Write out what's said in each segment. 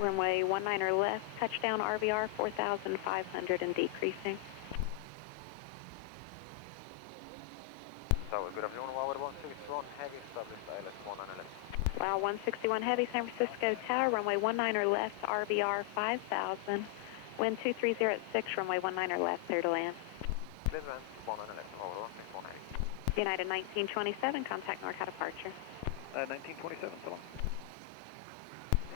Runway 19 left, touchdown RVR 4,500 and decreasing. So good afternoon, Tower 161 Heavy, established ILS 19 left. Wow, 161 Heavy, San Francisco Tower, runway 19 left, RVR 5,000. Wind 230 at 6, runway 19 left, clear to land. Clear to land, 19 left, Tower 161 Heavy. United 1927, contact NORCAL departure. 1927, so long.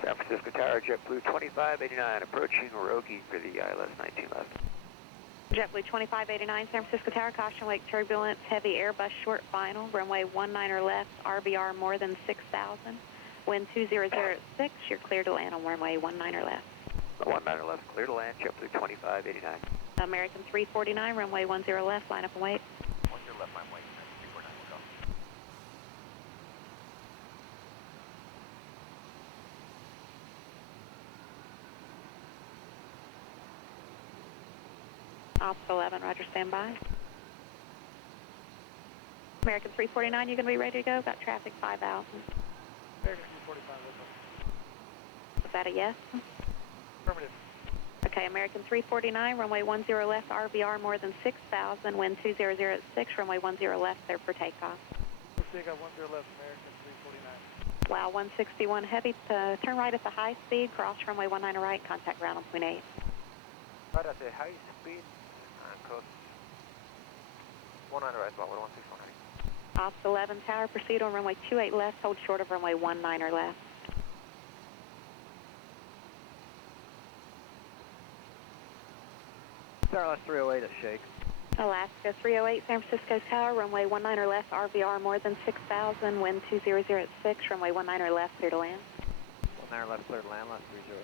San Francisco Tower, JetBlue 2589, approaching Rogi for the ILS 19 left. JetBlue 2589, San Francisco Tower, caution wake turbulence, heavy Airbus short final, runway 19 left, RVR more than 6,000. Wind 200 at 6, you're clear to land on runway 19 left. 19 left, clear to land, JetBlue 2589. American 349, runway 10 left, line up and wait. 10 left, line wait, 349, we'll go. Officer 11, roger, stand by. American 349, you going to be ready to go? Got traffic 5,000. American 345, Is that a yes? affirmative. Okay, American 349, runway 10 left, RVR more than 6,000, wind 200 at 6, runway 10 left, clear for takeoff. Let's see, I got 10 left, American 349. Wow, 161 heavy, turn right at the high speed, cross runway 19 right, contact ground on point 8. Right at the high speed, and close. 19 right, Tower 161 Heavy. Officer 11 Tower, proceed on runway 28 left, hold short of runway 19 left. Starless 308 at Shake. Alaska 308, San Francisco Tower, runway 19 left, RVR more than 6,000, wind 200 at 6, runway 19 left, clear to land. 19 left, clear to land, left 30.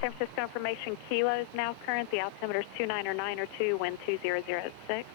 San Francisco information, kilos now current, the altimeter is 29 or 9 or 2, wind 200 at 6.